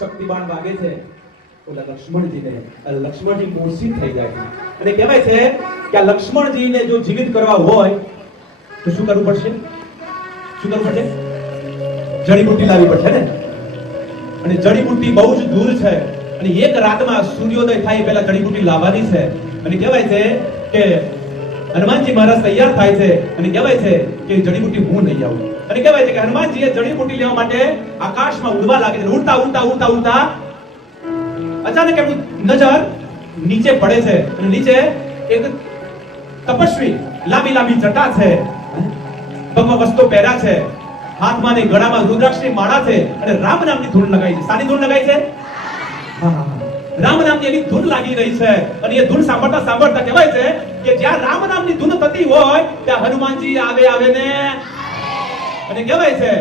શક્તિબાણ વાગે છે ઓલા લક્ષ્મણજી મૂર્છિત થઈ જાય છે અને કહેવાય છે કે આ લક્ષ્મણજીને જો જીવિત કરવા હોય તો શું કરવું પડશે? જડીબુટ્ટી લાવવી પડશે ને. અને જડીબુટ્ટી બહુ જ દૂર છે અને એક રાતમાં સૂર્યોદય થાય પહેલા જડીબુટ્ટી લાવવાની છે. અને કહેવાય છે કે હનુમાનજી મહારાજ તૈયાર થાય છે અને કહેવાય છે કે જડીબુટ્ટી હું નહીં આવું. અને કહેવાય છે કે હનુમાનજીએ જડીબુટ્ટી લેવા માટે આકાશમાં ઉડવા લાગે છે. ઉડતા અચાનક એમની નજર નીચે પડે છે અને નીચે એક તપસ્વી લાંબી જટા છે, ભગવા વસ્ત્રો પહેર્યા છે, હાથમાં ને ગળામાં રુદ્રાક્ષની માળા છે અને રામ નામની ધૂન લગાઈ છે. સાની ધૂન લગાઈ છે? રામ નામની એની ધૂન લાગી રહી છે અને એ ધૂન સાંભળતા કહેવાય છે કે જ્યાં રામ નામની ધૂન થતી હોય ત્યાં હનુમાનજી આવે ને. અને કહેવાય છે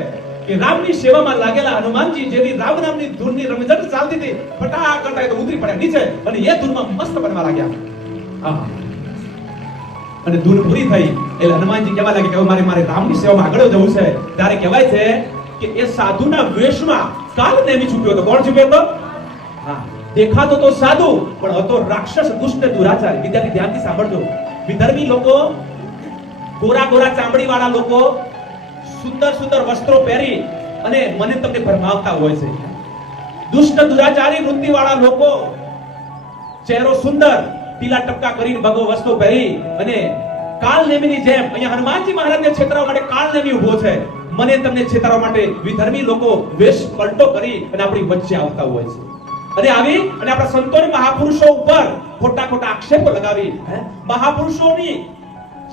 કે રામની સેવામાં લાગેલા હનુમાનજી જેવી રામ નામની ધૂનની રમઝટ ચાલતી હતી, ફટાફટ ઉતરી પડ્યા નીચે અને એ ધૂનમાં મસ્ત બનવા લાગ્યા. અને ધૂન પૂરી થઈ એટલે હનુમાનજી કહેવા લાગે કે મારે રામની સેવામાં આગળ જવું છે. ત્યારે કહેવાય છે કે એ સાધુના વેશમાં કાલ નેમી છૂટ્યો હતો. કોણ છૂટ્યો હતો? દેખાતો તો સાધુ પણ હતો રાક્ષસ, દુષ્ટ, દુરાચારી. વિદ્યાર્થી ધ્યાનથી સાંભળજો. વિધર્મી લોકો, ગોરા ચામડી વાળા લોકો સુંદર વસ્ત્રો પહેરી અને મને તમને ભરમાવતા હોય છે. દુષ્ટ દુરાચારી વૃત્તિ વાળા લોકો ચહેરો સુંદર ટીલા ટપકા કરીને ભગવો વસ્તુ પહેરી અને કાળનેમીની જેમ અહીંયા હનુમાનજી મહારાજને છેતરવા માટે કાળનેમી ઊભો છે. મને તમને છેતરવા માટે વિધર્મી લોકો વેશ પલટો કરી અને આપણી વચ્ચે આવતા હોય છે. અને આવી અને આપણા સંતોને મહાપુરુષો ઉપર ખોટા ખોટા આક્ષેપો લગાવી મહાપુરુષોની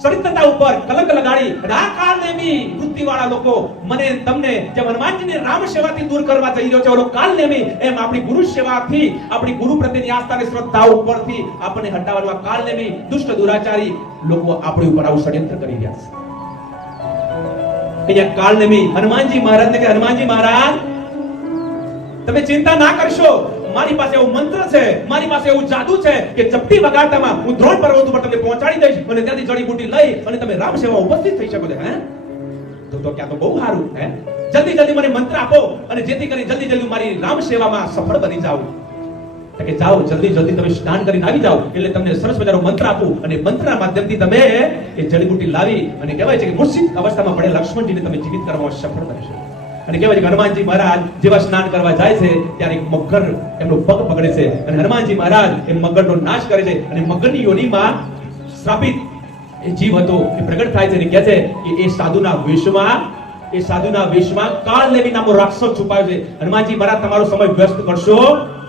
ચરિત્રતા ઉપર કલંક લગાડી અને આ કાળનેમી વૃત્તિવાળા લોકો મને તમને જેમ હનુમાનજીને રામ સેવાથી દૂર કરવા જઈ રહ્યો છે ઓલો કાળનેમી એમ આપણી ગુરુ સેવાથી આપણી ગુરુ પ્રત્યેની આસ્થા અને શ્રદ્ધા ઉપરથી આપણને હટાવવાનું આ કાળનેમી દુષ્ટ દુરાચારી લોકો આપણી ઉપર આવું ષડયંત્ર કરી રહ્યા છે. અહીંયા કાળનેમી હનુમાનજી મહારાજને કે હનુમાનજી મહારાજ તમે ચિંતા ના કરશો, મારી પાસે એવો મંત્ર છે, મારી પાસે એવું જાદુ છે કે ચપટી વગાડતામાં હું દ્રોણ પર્વત ઉપર તમને પહોંચાડી દઈશ અને ત્યાંથી જડીબુટી લઈ અને તમે રામ સેવા ઉપસ્થિત થઈ શકો છો. તો ક્યાં તો બહુ સારું. જલ્દી જલ્દી મને મંત્ર આપો અને જેથી કરી જલ્દી જલ્દી મારી રામ સેવામાં સફળ બની જાવ. કે જાઓ જલ્દી જલ્દી તમે સ્નાન કરીને આવી જાઓ એટલે તમને સરસ મજાનો મંત્ર આપું અને મંત્રના માધ્યમથી તમે એ જડીબુટી લાવી અને કહેવાય છે કે મૂર્છિત અવસ્થામાં પડેલા લક્ષ્મણજીને તમે જીવિત કરવામાં સફળ બનશો. અને કહેવાય છે કે હનુમાનજી મહારાજ જેવા સ્નાન કરવા જાય છે ત્યારે એક મગર એમનો પગ પકડે છે અને હનુમાનજી મહારાજ એ મગરનો નાશ કરે છે અને મગરની યોનિમાં શ્રાપિત એ જીવ હતો એ પ્રગટ થાય છે અને કહે છે કે એ સાધુના વેશમાં કાળનેમી નામનો રાક્ષસ છુપાયો છે. હનુમાનજી મહારાજ તમારો સમય વ્યસ્ત કરશો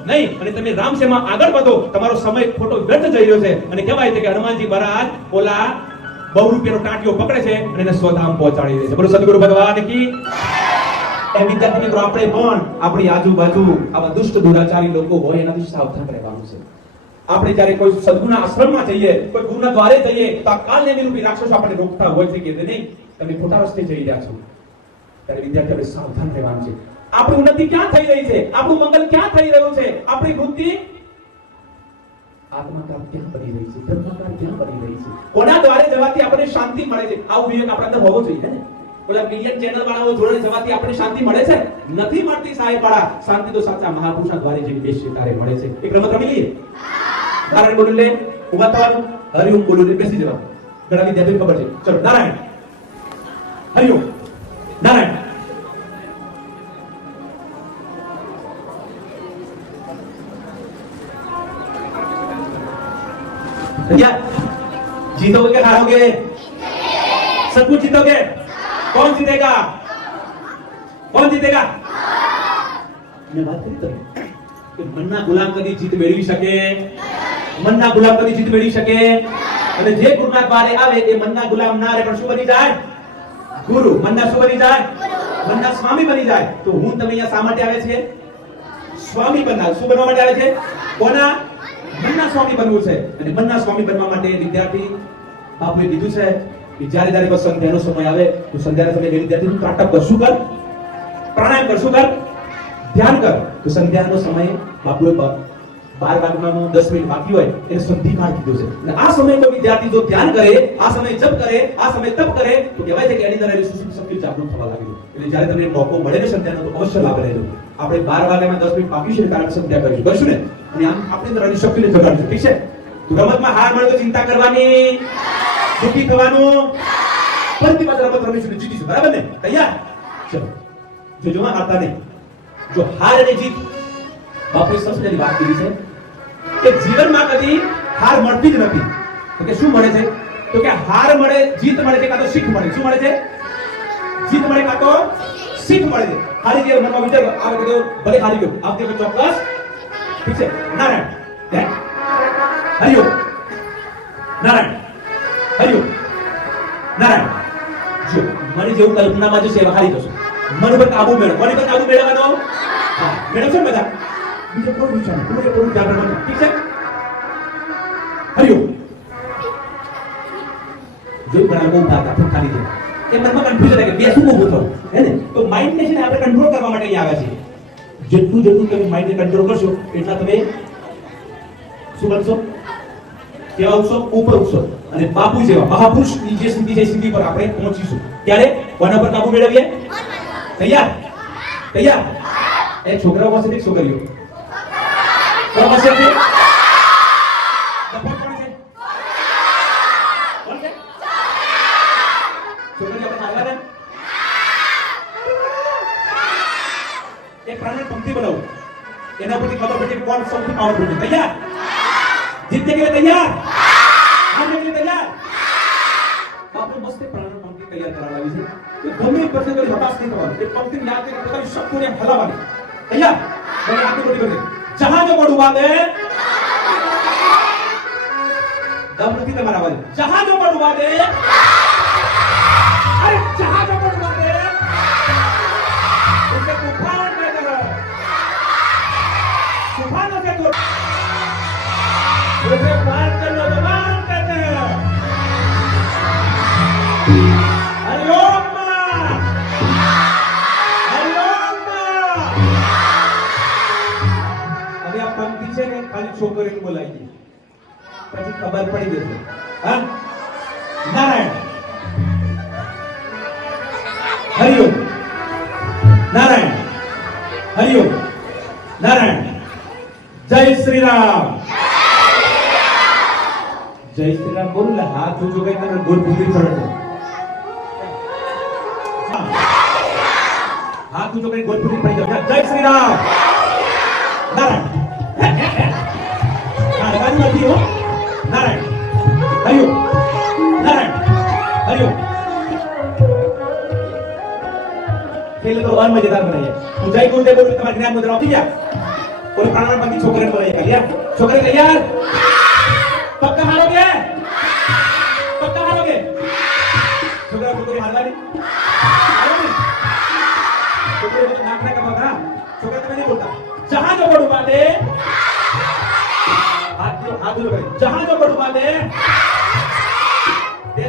નહીં અને તમે રામ સેવામાં આગળ વધો, તમારો સમય ખોટો વ્યર્થ જઈ રહ્યો છે. અને કહેવાય છે કે હનુમાનજી મહારાજ ઓલા બહુરૂપિયાનો ટાંટિયો પકડે છે અને એને સ્વધામ પહોંચાડી દે છે. બોલો સદગુરુ ભગવાન કી. એ વિદ્યાર્થી મિત્રો આપણે પણ આપણી આજુબાજુ આવા દુષ્ટ દુરાચારી લોકો હોય એનાથી સાવધાન રહેવાનું છે. આપણે જ્યારે કોઈ સદગુરુના આશ્રમમાં જઈએ, કોઈ ગુરુના દ્વારે જઈએ તો આ કાળનેમી રૂપી રાક્ષસો આપણને રોકતા હોય છે કે નહીં તમે ખોટા રસ્તે જઈ રહ્યા છો. ત્યારે વિદ્યાર્થી આપણે સાવધાન રહેવાનું છે. આપણી ઉન્નતિ ક્યાં થઈ રહી છે, આપણું મંગલ ક્યાં થઈ રહ્યું છે, આપણી વૃત્તિ આત્માકાર ક્યાં બની રહી છે, બ્રહ્માકાર ક્યાં બની રહી છે, કોના દ્વારે જવાથી આપણને શાંતિ મળે છે. આવું વિવેક આપણા અંદર હોવો જોઈએ ને. ઓલા મિલિયન ચેનલ વાળાઓ જોડે જવાથી આપણને શાંતિ મળે છે? નથી મળતી સાહેબ વાળા. શાંતિ તો સાચા મહાપુરુષના દ્વારે જઈને બેસીએ ત્યારે મળે છે. એક રમત રમી લઈએ. નારાયણ બોલી લે, ઉભા થવાનું, હરિઓમ બોલું બેસી જવાનું. ઘણા વિદ્યાર્થીઓને ખબર છે. ચલો નારાયણ, હરિઓમ, નારાયણ. भैया जीतोगे क्या हारोगे? सचमुच जीतोगे? कौन जीतेगा? कौन जीतेगा? मैं बात करी तो कि मन्ना गुलाम कदी जीत मेळवी શકે? મનના ગુલામ કદી જીત મેળવી શકે? અને જે ગુરુના દ્વારે આવે એ મનના ગુલામ ના રહે પણ શું બની જાય? ગુરુ. મનના શું બની જાય? મનના સ્વામી બની જાય. તો હું તમે અહીંયા શા માટે આવે છે? સ્વામી બનવા. શું બનવા માટે આવે છે? કોના? મનના સ્વામી બનવું છે. અને મનના સ્વામી બનવા માટે વિદ્યાર્થી બાપુએ કીધું છે કે જ્યારે જ્યારે બસ સંધ્યાનો સમય આવે તો સંધ્યાના સમયે વિદ્યાર્થી પ્રાટક કરશું કર, પ્રાણાયામ કરશું કર, ધ્યાન કર. તો સંધ્યાનો સમય બાપુએ 12 વાગ્યાનો 10 મિનિટ બાકી હોય એને સંધિકાળ કીધું છે. અને આ સમય તો વિદ્યાર્થી જો ધ્યાન કરે, આ સમય જપ કરે, આ સમય તપ કરે તો કહેવાય છે કે એની અંદર સુષુપ્ત શક્તિ જાગૃત થવા લાગી. એટલે જ્યારે તમને મોકો મળે ને સંધ્યાનો તો અવશ્ય લાભ લેજો. આપણે 12 વાગ્યામાં 10 મિનિટ બાકી છે કારણ સંધ્યા કરીશું, કરશું ને. અને આમ આપણી અંદર એની શક્તિને જગાડીશું. ઠીક છે? તો રમતમાં હાર મળે તો ચિંતા કરવાની, દુઃખી થવાનું, ફરીથી પાછા રમત રમીશું ને જીતીશું. બરાબર ને? તૈયાર? ચલો જો જોવા હારતા નહીં. જો હાર અને જીત બાપુએ સમજવાની વાત કરી છે કે જીવનમાં કદી હાર મળતી જ નથી. તો કે શું મળે છે? તો કે હાર મળે, જીત મળે છે, કાં તો શીખ મળે. શું મળે છે? જીત મળે કાં તો શીખ મળે છે. હારી ગયો મનમાં વિચાર આ વખતે ભલે હારી ગયો, આ વખતે ચોક્કસ. ઠીક છે? નારાયણ, હરિઓમ, નારાયણ, હરિઓમ, નારાયણ. જો મને જેવું કલ્પનામાં જો સેવા હારી જશો, મન ઉપર કાબુ મેળવો. કોની પર કાબુ મેળવવાનો? હા, મેળવશો ને બધા? બીજો કોઈ વિચાર પૂરેપૂરું ધ્યાન રાખવાનું. ઠીક છે? હરિઓમ. જો ઘણા લોકો ઉભા હતા ખાલી છે એ મનમાં કન્ફ્યુઝન થાય કે બે શું ઊભું થવું, હે ને? તો માઇન્ડને છે ને આપણે કંટ્રોલ કરવા માટે અહીંયા આવ્યા છીએ. જેટલું તમે માઇન્ડને કંટ્રોલ કરશો એટલા તમે શું બનશો? કેવા ઉઠશો? ઉપર ઉઠશો. અને બાપુ જેવા મહાપુરુષની જે સિદ્ધિ છે સિદ્ધિ પર આપણે પહોંચીશું. ત્યારે કોના પર કાબુ મેળવીએ? તૈયાર? તૈયાર? એ છોકરાઓ પાસેથી છોકરીઓ કોણ પાસેથી? છોકરીઓ આપણે હારવાના? એક પ્રાણ પંક્તિ બનાવો, એના પરથી ખબર પડે કોણ સૌથી પાવરફુલ છે. તૈયાર? જીત जीतने के लिए तैयार हारने के लिए तैयार આપણે મસ્ત પ્રાણ પંક્તિ તૈયાર કરાવવાની છે કે ગમે પછી કોઈ હતાશ નહીં થવાનું એ પંક્તિ યાદ કરીને પોતાની શક્તિને હલાવવાની તૈયાર મને આટલી મોટી કરી જહાજો પર ઉભા દે દમ નથી તમારા વાળી જહાજો પર ઉભા દે अरे जहाज पर उड़ा दे उसे तूफान कहते हैं तूफानों से तो उसे पार कर लो जवान कहते हैं हरिओम हरिओम अभी आप पंक्ति से ने खाली छोकरे को बोलाइए પછી ખબર પડી જશે હા નારાયણ हरिओम नारायण हरिओम नारायण जय श्री राम जय श्री राम बोल हाथ ऊंचो कहीं ना गोल फूटी पड़े हाथ ऊंचो कहीं गोल फूटी पड़ी जाए जय श्री राम नारायण बाजू बाजू हो नारायण हरिओम नारायण हरिओम खेल तो और मजेदार बनाइए ऊंचाई कौन दे बोल तुम्हारे ज्ञान मुद्रा ठीक है और प्राणायाम बाकी छोकरे बनाइए भैया छोकरे तैयार पक्का हारोगे छोकरा छोकरे हारवानी हारोगे छोकरे को तो नाकना का पता छोकरा तो मैं नहीं बोलता जहां जो को डुबा दे हाथ जो करे जहां जो को डुबा दे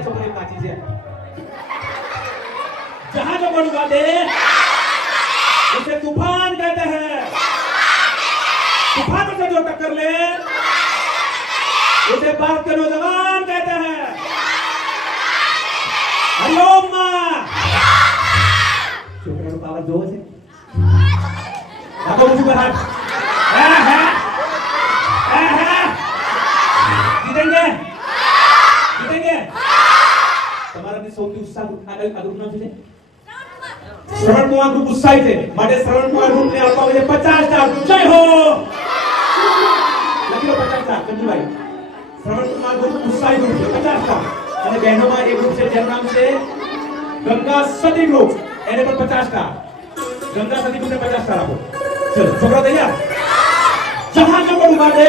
छोकरे का चीज है जहां जो को डुबा दे उसे तूफान कहते हैं तूफान से जो टक्कर ले उसे बात के नौजवान कहते हैं हरिओम छोकरा को पावर दो से आगो मुझे पर हाथ जीतेंगे તમારા ની સૌથી ઉત્સાહ આ ગ્રુપ નામ છે श्रवण कुमार ग्रुप उत्साहित है માટે श्रवण कुमार ग्रुप ने आपको 50 स्टार जय हो लगी लो 50 स्टार कंजू भाई श्रवण कुमार ग्रुप उत्साहित ग्रुप 50 स्टार અને બહેનોમાં એક ગ્રુપ છે જેનું નામ છે ગંગા સતી ગ્રુપ એને પર 50 સ્ટાર ગંગા સતી ગ્રુપને 50 સ્ટાર આપો ચલો છોકરા તૈયાર જહાજો પર ઉભા દે